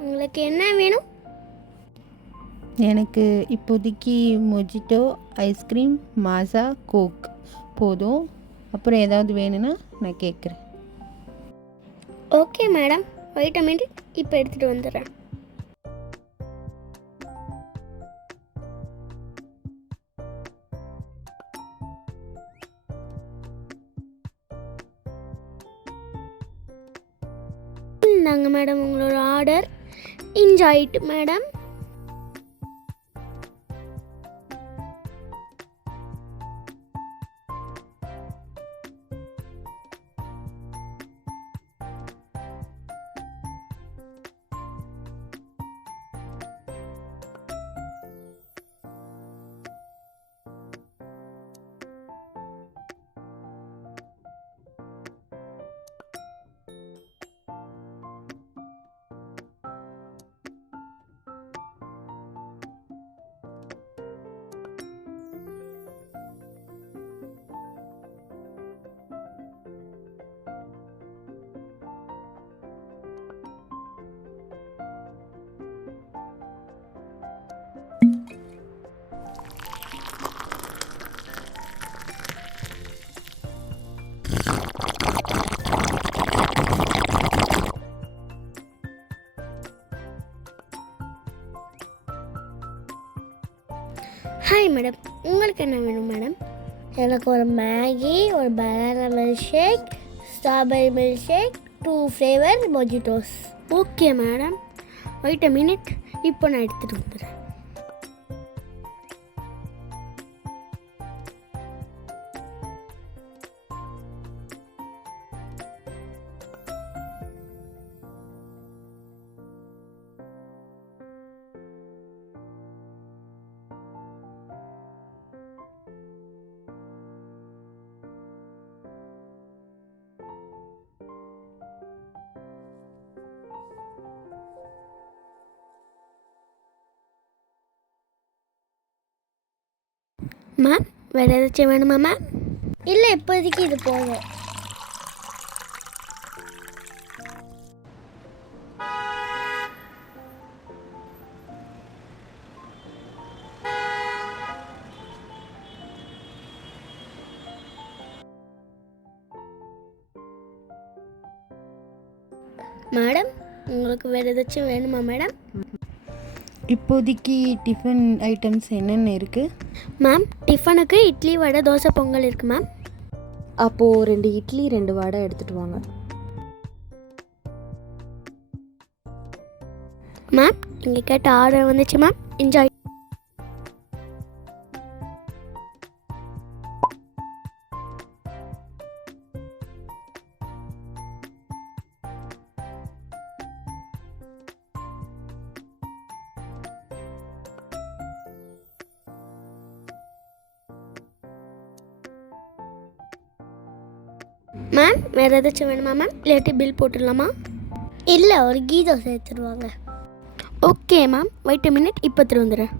உங்களுக்கு என்ன வேணும்? எனக்கு இப்போதைக்கு மொஜிட்டோ, ஐஸ்கிரீம், மாஸா, கோக் போதும். அப்புறம் ஏதாவது வேணும்னா நான் கேட்குறேன். Okay madam, wait a minute, இப்போ எடுத்துகிட்டு வந்துடுறேன். இந்தாங்க மேடம் உங்களோட order. Enjoy it madam. Hi madam, உங்களுக்கு என்ன வேணும் மேடம்? எனக்கு ஒரு மேகி, ஒரு banana milk shake, strawberry milk shake, 2 flavour mojitos. Okay madam, wait a minute, இப்போ நான் எடுத்துகிட்டு வந்துடுறேன். மேம், வேறு ஏதாச்சும் வேணுமா மேம்? இல்லை, இப்போதைக்கு இது போதும். மேடம், உங்களுக்கு வேறு ஏதாச்சும் வேணுமா மேடம்? இப்போதைக்கு டிஃபன் ஐட்டம்ஸ் என்னென்ன இருக்குது? மேம், டிஃபனுக்கு இட்லி, வடை, தோசை, பொங்கல் இருக்குது மேம். அப்போது 2 இட்லி 2 வடை எடுத்துகிட்டு வாங்க. மேம், நீங்கள் கேட்ட ஆர்டர் வந்துச்சு மேம். என்ஜாய். மேம், வேறு ஏதாச்சும் வேணுமா மேம்? இல்லாட்டி பில் போட்டுடலாமா? இல்லை, ஒரு கீ தோசை எடுத்துருவாங்க. Okay ma'am, wait a minute, இப்போ வந்துடுறேன்.